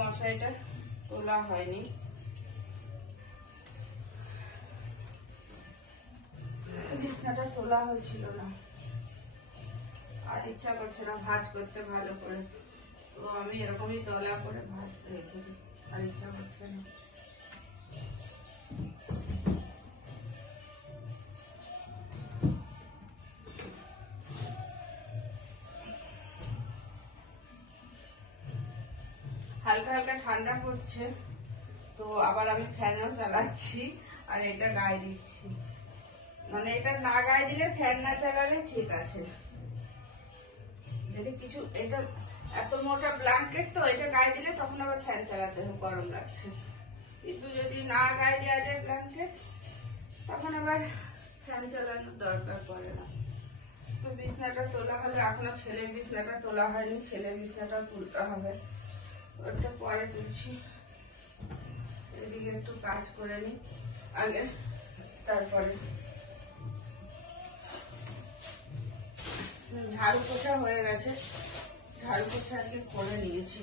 মশারিটা তোলা হয়নি। বিছনাটা তোলা হয়েছিল না, আর ইচ্ছা করছে না ভাঁজ করতে ভালো করে, তো আমি এরকমই তলা করে ভাঁজ রেখে দিই, আর ইচ্ছা করছে না। হালকা হালকা ঠান্ডা পড়ছে, তো আবার আমি ফ্যানও চালাচ্ছি আর এটা গায়ে দিচ্ছি। মানে এটা না গায়ে দিলে, ফ্যান না চালালে ঠিক আছে। যদি কিছু, এটা এত মোটা ব্ল্যাঙ্কেট তো, এটা গায়ে দিলে তখন আবার ফ্যান চালাতে হবে, গরম লাগছে। কিন্তু যদি না গায়ে দেওয়া যায় ব্ল্যাঙ্কেট, তখন আবার ফ্যান চালানোর দরকার পড়ে না। তো বিছনাটা তোলা হলো, এখনো ছেলের বিছনাটা তোলা হয়নি, ছেলের বিছনাটা তুলতে হবে, ওটা পরে তুলছি। এদিকে একটু কাজ করে নি আগে, তারপরে। ঝাড়ু পোছা হয়ে গেছে, ঝাড়ু পোছা আজকে করে নিয়েছি।